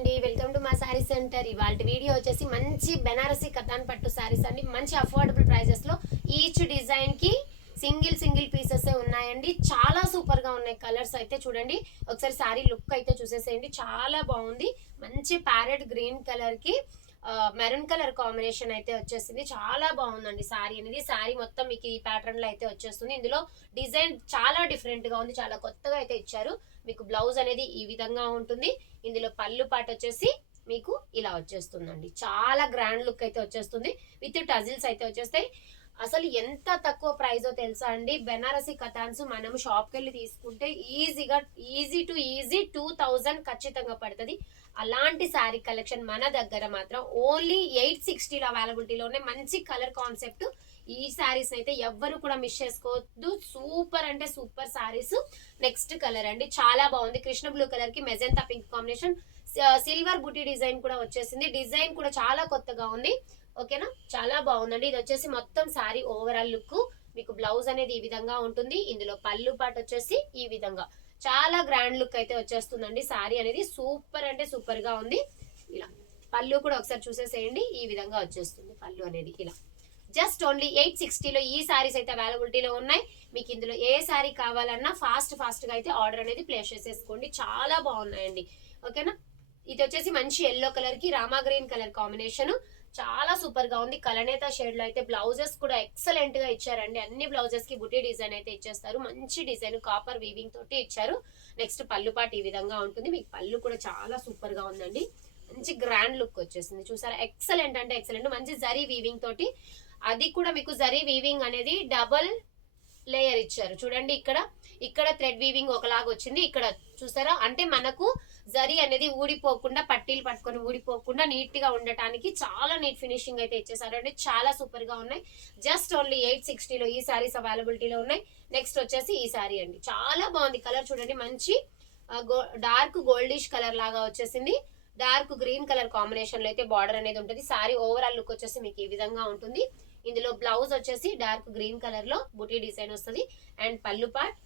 అండి. Welcome to మా sari centre. ఇవాళ వీడియో వచ్చేసి మంచి బెనారసీ కథాన్ పట్టు శారీస్ అండి. మంచి అఫోర్డబుల్ ప్రైజెస్లో ఈచ్ డిజైన్కి సింగిల్ సింగిల్ పీసెస్ ఉన్నాయండి. చాలా సూపర్గా ఉన్నాయి కలర్స్ అయితే చూడండి. ఒకసారి శారీ లుక్ అయితే చూసేసేయండి. చాలా బాగుంది. మంచి ప్యారెట్ గ్రీన్ కలర్కి మెరూన్ కలర్ కాంబినేషన్ అయితే వచ్చేసింది. చాలా బాగుందండి శారీ అనేది. శారీ మొత్తం మీకు ఈ ప్యాటర్న్లో అయితే వచ్చేస్తుంది. ఇందులో డిజైన్ చాలా డిఫరెంట్గా ఉంది. చాలా కొత్తగా అయితే ఇచ్చారు. మీకు బ్లౌజ్ అనేది ఈ విధంగా ఉంటుంది. ఇందులో పళ్ళు పాట వచ్చేసి మీకు ఇలా వచ్చేస్తుందండి. చాలా గ్రాండ్ లుక్ అయితే వచ్చేస్తుంది. విత్ టజిల్స్ అయితే వచ్చేస్తాయి. అసలు ఎంత తక్కువ ప్రైస్ తెలుసా అండి? బెనారసి కథాన్స్ మనం షాప్కి వెళ్ళి తీసుకుంటే ఈజీగా easy to easy two thousand ఖచ్చితంగా పడుతుంది. అలాంటి శారీ కలెక్షన్ మన దగ్గర మాత్రం ఓన్లీ ఎయిట్ సిక్స్టీలో అవైలబిలిటీలోనే మంచి కలర్ కాన్సెప్ట్ ఈ శారీస్ అయితే ఎవ్వరు కూడా మిస్ చేసుకోవద్దు. సూపర్ అంటే సూపర్ శారీస్ నెక్స్ట్ కలర్ అండి. చాలా బాగుంది. కృష్ణ బ్లూ కలర్కి మెజెంతా పింక్ కాంబినేషన్ సిల్వర్ బుటీ డిజైన్ కూడా వచ్చేసింది. డిజైన్ కూడా చాలా కొత్తగా ఉంది. ఓకేనా చాలా బాగుందండి. ఇది వచ్చేసి మొత్తం శారీ ఓవరాల్ లుక్ మీకు బ్లౌజ్ అనేది ఈ విధంగా ఉంటుంది. ఇందులో పళ్ళు పాట వచ్చేసి ఈ విధంగా. చాలా గ్రాండ్ లుక్ అయితే వచ్చేస్తుందండి. శారీ అనేది సూపర్ అంటే సూపర్గా ఉంది. ఇలా. పళ్ళు కూడా ఒకసారి చూసేసేయండి. ఈ విధంగా వచ్చేస్తుంది పళ్ళు అనేది. ఇలా. జస్ట్ ఓన్లీ ఎయిట్ సిక్స్టీలో ఈ శారీస్ అయితే అవైలబిలిటీలో ఉన్నాయి. మీకు ఇందులో ఏ శారీ కావాలన్నా ఫాస్ట్ ఫాస్ట్గా అయితే ఆర్డర్ అనేది ప్లేస్ చేసేసుకోండి. చాలా బాగున్నాయండి. ఓకేనా? ఇది వచ్చేసి మంచి ఎల్లో కలర్కి రామా గ్రీన్ కలర్ కాంబినేషన్. చాలా సూపర్గా ఉంది. కలనేత షేడ్లో అయితే బ్లౌజెస్ కూడా ఎక్సలెంట్గా ఇచ్చారండి. అన్ని బ్లౌజెస్కి బుటీ డిజైన్ అయితే ఇచ్చేస్తారు. మంచి డిజైన్ కాపర్ వీవింగ్ తోటి ఇచ్చారు. నెక్స్ట్ పళ్ళు పాటు ఈ విధంగా ఉంటుంది. మీకు పళ్ళు కూడా చాలా సూపర్గా ఉందండి. మంచి గ్రాండ్ లుక్ వచ్చేసింది. చూసారా? ఎక్సలెంట్ అంటే ఎక్సలెంట్. మంచి జరీ వీవింగ్ తోటి అది కూడా మీకు జరీ వీవింగ్ అనేది డబల్ లేయర్ ఇచ్చారు. చూడండి ఇక్కడ. ఇక్కడ థ్రెడ్ వీవింగ్ ఒకలాగా వచ్చింది. ఇక్కడ చూసారా? అంటే మనకు జరీ అనేది ఊడిపోకుండా పట్టీలు పట్టుకొని ఊడిపోకుండా నీట్గా ఉండటానికి చాలా నీట్ ఫినిషింగ్ అయితే ఇచ్చేసారు. అంటే చాలా సూపర్గా ఉన్నాయి. జస్ట్ ఓన్లీ ఎయిట్ సిక్స్టీలో ఈ సారీస్ అవైలబిలిటీలో ఉన్నాయి. నెక్స్ట్ వచ్చేసి ఈ సారీ అండి. చాలా బాగుంది. కలర్ చూడండి. మంచి డార్క్ గోల్డిష్ కలర్ లాగా వచ్చేసింది. డార్క్ గ్రీన్ కలర్ కాంబినేషన్లో అయితే బార్డర్ అనేది ఉంటుంది. సారీ ఓవరాల్ లుక్ వచ్చేసి మీకు ఈ విధంగా ఉంటుంది. ఇందులో బ్లౌజ్ వచ్చేసి డార్క్ గ్రీన్ కలర్లో బుటీ డిజైన్ వస్తుంది. అండ్ పళ్ళు పాట్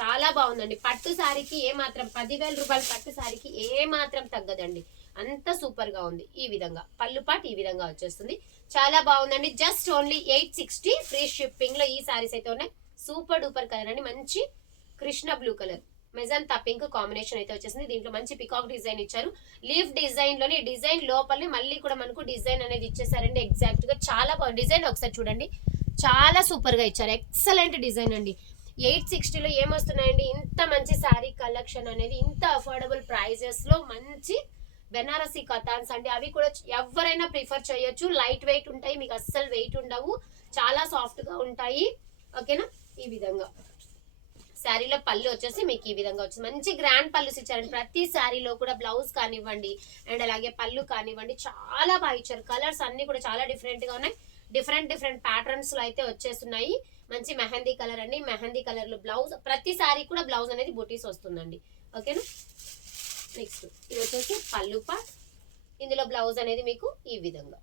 చాలా బాగుందండి. పట్టు సారీకి ఏ మాత్రం పదివేల రూపాయల పట్టు సారీకి ఏ మాత్రం తగ్గదండి. అంత సూపర్గా ఉంది ఈ విధంగా. పళ్ళు పాట్ ఈ విధంగా వచ్చేస్తుంది. చాలా బాగుందండి. Just only eight sixty. Free షిప్పింగ్లో ఈ శారీస్ అయితే ఉన్నాయి. సూపర్ డూపర్ కలర్ అండి. మంచి Krishna blue colour. Magenta pink combination అయితే వచ్చేసింది. దీంట్లో మంచి పికాక్ డిజైన్ ఇచ్చారు. లీఫ్ డిజైన్లోని డిజైన్ లోపలనే మళ్ళీ కూడా మనకు డిజైన్ అనేది ఇచ్చేసారండి. ఎగ్జాక్ట్గా చాలా బాగుంది. డిజైన్ ఒకసారి చూడండి. చాలా సూపర్గా ఇచ్చారు. ఎక్సలెంట్ డిజైన్ అండి. ఎయిట్ సిక్స్టీలో ఏమొస్తున్నాయండి? ఇంత మంచి శారీ కలెక్షన్ అనేది ఇంత అఫోర్డబుల్ ప్రైజెస్లో మంచి బెనారసీ కథాన్స్ అండి. అవి కూడా ఎవరైనా ప్రిఫర్ చేయొచ్చు. లైట్ వెయిట్ ఉంటాయి. మీకు అస్సలు వెయిట్ ఉండవు. చాలా సాఫ్ట్గా ఉంటాయి. ఓకేనా ఈ విధంగా. శారీలో పళ్ళు వచ్చేసి మీకు ఈ విధంగా వచ్చింది. మంచి గ్రాండ్ పళ్ళు ఇచ్చారండి ప్రతి శారీలో కూడా బ్లౌజ్ కానివ్వండి అండ్ అలాగే పళ్ళు కానివ్వండి చాలా బాగా ఇచ్చారు. కలర్స్ అన్ని కూడా చాలా డిఫరెంట్గా ఉన్నాయి. డిఫరెంట్ డిఫరెంట్ ప్యాటర్న్స్లో అయితే వచ్చేస్తున్నాయి. మంచి మెహందీ కలర్ అండి. మెహందీ కలర్లో బ్లౌజ్ ప్రతి శారీ కూడా బ్లౌజ్ అనేది బుటీస్ వస్తుందండి. ఓకేనా నెక్స్ట్ ఇది వచ్చేసి పళ్ళు పాట్ ఇందులో బ్లౌజ్ అనేది మీకు ఈ విధంగా.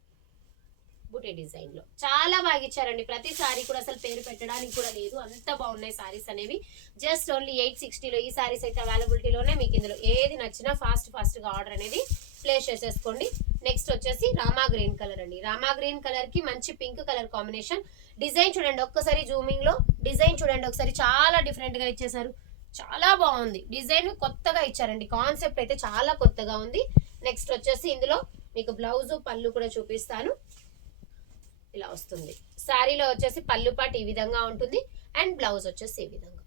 బుటే డిజైన్లో చాలా బాగా ఇచ్చారండి. ప్రతి సారీ కూడా అసలు పేరు పెట్టడానికి కూడా లేదు. అంత బాగున్నాయి సారీస్ అనేవి. జస్ట్ ఓన్లీ ఎయిట్ సిక్స్టీలో ఈ సారీస్ అయితే అవైలబిలిటీలోనే మీకు ఇందులో ఏది నచ్చినా ఫాస్ట్ ఫాస్ట్గా ఆర్డర్ అనేది ప్లేస్ చేసేసుకోండి. నెక్స్ట్ వచ్చేసి రామా గ్రీన్ కలర్ అండి. రామా గ్రీన్ కలర్కి మంచి పింక్ కలర్ కాంబినేషన్. డిజైన్ చూడండి ఒక్కసారి జూమింగ్లో డిజైన్ చూడండి ఒకసారి చాలా డిఫరెంట్గా ఇచ్చేసారు. చాలా బాగుంది. డిజైన్ కొత్తగా ఇచ్చారండి. కాన్సెప్ట్ అయితే చాలా కొత్తగా ఉంది. నెక్స్ట్ వచ్చేసి ఇందులో మీకు బ్లౌజ్ పళ్ళు కూడా చూపిస్తాను. ఇలా వస్తుంది. శారీలో వచ్చేసి పళ్ళు పాటు ఈ విధంగా ఉంటుంది. అండ్ బ్లౌజ్ వచ్చేసి ఈ విధంగా.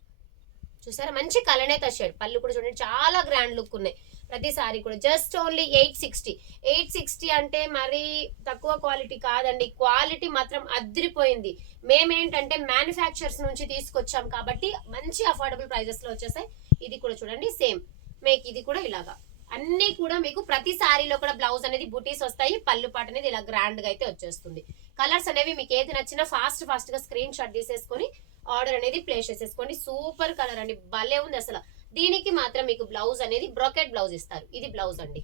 చూసారా? మంచి కలనేత షేడ్ పళ్ళు కూడా చూడండి చాలా గ్రాండ్ లుక్ ఉన్నాయి. ప్రతి సారీ కూడా. Just only eight sixty. Eight sixty అంటే మరి తక్కువ క్వాలిటీ కాదండి. క్వాలిటీ మాత్రం అదిరిపోయింది. మేమేంటంటే మ్యానుఫ్యాక్చర్స్ నుంచి తీసుకొచ్చాం కాబట్టి మంచి అఫోర్డబుల్ ప్రైజెస్లో వచ్చేసాయి. ఇది కూడా చూడండి సేమ్. మేక్ ఇది కూడా ఇలాగా. అన్ని కూడా మీకు ప్రతి సారీలో కూడా బ్లౌజ్ అనేది బుటీస్ వస్తాయి పళ్ళు పాట అనేది ఇలా గ్రాండ్గా అయితే వచ్చేస్తుంది. కలర్స్ అనేవి మీకు ఏది నచ్చినా ఫాస్ట్ ఫాస్ట్గా స్క్రీన్ షాట్ తీసేసుకొని ఆర్డర్ అనేది ప్లేస్ చేసేసుకోండి. సూపర్ కలర్ అండి భలే ఉంది అసలు. దీనికి మాత్రం మీకు బ్లౌజ్ అనేది బ్రోకెట్ బ్లౌజ్ ఇస్తారు. ఇది బ్లౌజ్ అండి.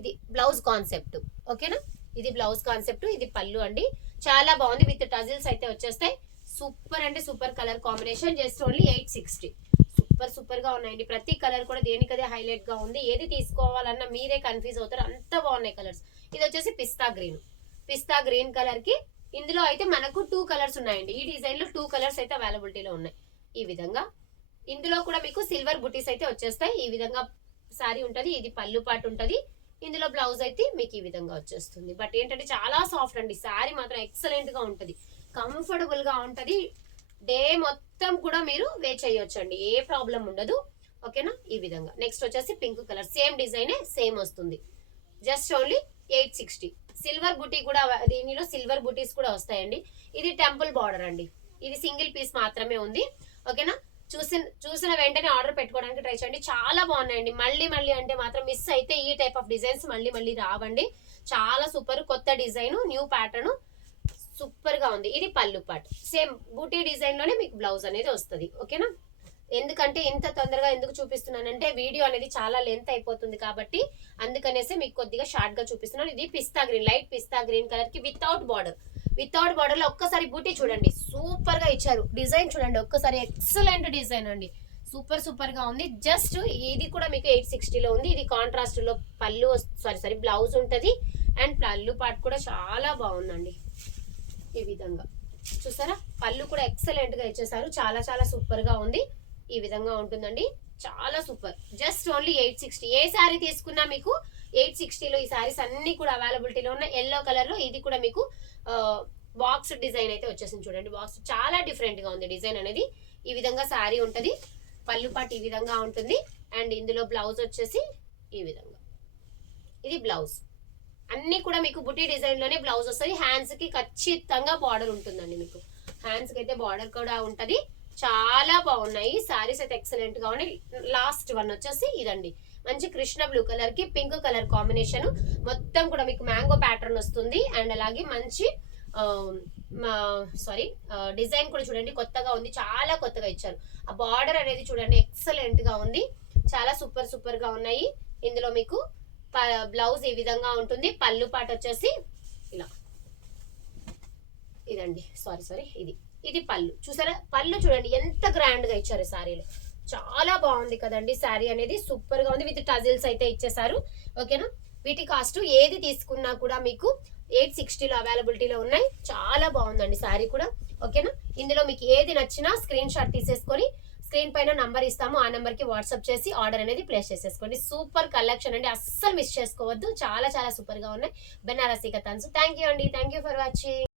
ఇది బ్లౌజ్ కాన్సెప్ట్ ఓకేనా ఇది బ్లౌజ్ కాన్సెప్ట్ ఇది పళ్ళు అండి. చాలా బాగుంది. విత్ టజిల్స్ అయితే వచ్చేస్తాయి. సూపర్ అంటే super colour combination just only eight sixty super సూపర్గా ఉన్నాయండి. ప్రతి కలర్ కూడా దేనికదే హైలైట్గా ఉంది. ఏది తీసుకోవాలన్నా మీరే కన్ఫ్యూజ్ అవుతారు. అంత బాగున్నాయి కలర్స్ ఇది వచ్చేసి పిస్తా గ్రీన్ పిస్తా గ్రీన్ కలర్కి ఇందులో అయితే మనకు టూ కలర్స్ ఉన్నాయండి. ఈ డిజైన్లో టూ కలర్స్ అయితే అవైలబిలిటీలో ఉన్నాయి. ఈ విధంగా ఇందులో కూడా మీకు సిల్వర్ బుటీస్ అయితే వచ్చేస్తాయి. ఈ విధంగా సారీ ఉంటది ఇది పళ్ళు పాటు ఉంటది. ఇందులో బ్లౌజ్ అయితే మీకు ఈ విధంగా వచ్చేస్తుంది. బట్ ఏంటంటే చాలా సాఫ్ట్ అండి. శారీ మాత్రం ఎక్సలెంట్గా ఉంటది. కంఫర్టబుల్గా ఉంటది. డే మొత్తం కూడా మీరు వే చేయొచ్చండి. ఏ ప్రాబ్లం ఉండదు. ఓకేనా? ఈ విధంగా. నెక్స్ట్ వచ్చేసి పింక్ కలర్. సేమ్ డిజైనే సేమ్ వస్తుంది. Just only eight sixty silver బుటీ కూడా దీనిలో సిల్వర్ బుటీస్ కూడా వస్తాయండి. ఇది టెంపుల్ బార్డర్ అండి. ఇది సింగిల్ పీస్ మాత్రమే ఉంది. ఓకేనా? చూసిన చూసిన వెంటనే ఆర్డర్ పెట్టుకోవడానికి ట్రై చేయండి. చాలా బాగున్నాయండి. మళ్ళీ మళ్ళీ అంటే మాత్రం మిస్ అయితే ఈ టైప్ ఆఫ్ డిజైన్స్ మళ్ళీ మళ్ళీ రావండి. చాలా సూపర్ కొత్త డిజైన్ న్యూ ప్యాటర్న్ సూపర్గా ఉంది. ఇది పళ్ళు పాట్. సేమ్ బూటీ డిజైన్లోనే మీకు బ్లౌజ్ అనేది వస్తుంది. ఓకేనా? ఎందుకంటే ఇంత తొందరగా ఎందుకు చూపిస్తున్నానంటే వీడియో అనేది చాలా లెంత్ అయిపోతుంది కాబట్టి అందుకనేసి మీకు కొద్దిగా షార్ట్గా చూపిస్తున్నాను. ఇది pista green light pista green కలర్కి వితౌట్ బార్డర్ వితౌట్ బార్డర్లో ఒక్కసారి బూటీ చూడండి. సూపర్గా ఇచ్చారు. డిజైన్ చూడండి. ఒక్కసారి ఎక్సలెంట్ డిజైన్ అండి. సూపర్ సూపర్గా ఉంది. జస్ట్ ఇది కూడా మీకు ఎయిట్ సిక్స్టీలో ఉంది. ఇది కాంట్రాస్ట్లో పళ్ళు సారీ సారీ బ్లౌజ్ ఉంటుంది. అండ్ పళ్ళు పాటు కూడా చాలా బాగుందండి. ఈ విధంగా. చూసారా? పళ్ళు కూడా ఎక్సలెంట్గా ఇచ్చేసారు. చాలా చాలా సూపర్గా ఉంది. ఈ విధంగా ఉంటుందండి. చాలా super. Just only eight sixty. ఏ శారీ తీసుకున్నా మీకు ఎయిట్ సిక్స్టీలో ఈ శారీస్ అన్ని కూడా అవైలబిలిటీలో ఉన్నాయి. ఎల్లో కలర్లో ఇది కూడా మీకు బాక్స్ డిజైన్ అయితే వచ్చేసింది చూడండి. బాక్స్ చాలా డిఫరెంట్గా ఉంది డిజైన్ అనేది. ఈ విధంగా శారీ ఉంటుంది. పళ్ళు పాటు ఈ విధంగా ఉంటుంది. అండ్ ఇందులో బ్లౌజ్ వచ్చేసి ఈ విధంగా. ఇది బ్లౌజ్. అన్ని కూడా మీకు బుట్టి డిజైన్లోనే బ్లౌజ్ వస్తుంది. హ్యాండ్స్కి ఖచ్చితంగా బార్డర్ ఉంటుందండి మీకు. హ్యాండ్స్కి అయితే బార్డర్ కూడా ఉంటది. చాలా బాగున్నాయి. సారీస్ అయితే ఎక్సలెంట్గా ఉన్నాయి. లాస్ట్ వన్ వచ్చేసి ఇదండి. మంచి కృష్ణ బ్లూ కలర్కి పింక్ కలర్ కాంబినేషన్ మొత్తం కూడా మీకు మ్యాంగో ప్యాటర్న్ వస్తుంది. అండ్ అలాగే మంచి సారీ డిజైన్ కూడా చూడండి. కొత్తగా ఉంది. చాలా కొత్తగా ఇచ్చారు. ఆ బార్డర్ అనేది చూడండి ఎక్సలెంట్గా ఉంది. చాలా సూపర్ సూపర్గా ఉన్నాయి. ఇందులో మీకు బ్లౌజ్ ఈ విధంగా ఉంటుంది. పళ్ళు పాట వచ్చేసి ఇలా. ఇదండి. సారీ సారీ ఇది. ఇది పళ్ళు. చూసారా? పళ్ళు చూడండి. ఎంత గ్రాండ్గా ఇచ్చారు శారీలో చాలా బాగుంది కదండి శారీ అనేది. సూపర్గా ఉంది. విత్ టజిల్స్ అయితే ఇచ్చేసారు ఓకేనా వీటి కాస్ట్ ఏది తీసుకున్నా కూడా మీకు ఎయిట్ సిక్స్టీలో అవైలబిలిటీలో ఉన్నాయి. చాలా బాగుందండి శారీ కూడా. ఓకేనా ఇందులో మీకు ఏది నచ్చినా స్క్రీన్ షాట్ తీసేసుకొని స్క్రీన్ పైన నంబర్ ఇస్తాము. ఆ నెంబర్కి వాట్సాప్ చేసి ఆర్డర్ అనేది ప్లేస్ చేసేసుకోండి. సూపర్ కలెక్షన్ అండి. అస్సలు మిస్ చేసుకోవద్దు. చాలా చాలా సూపర్గా ఉన్నాయి. బెనారసీ కథాన్స్ థ్యాంక్ యూ అండి. Thank you for watching.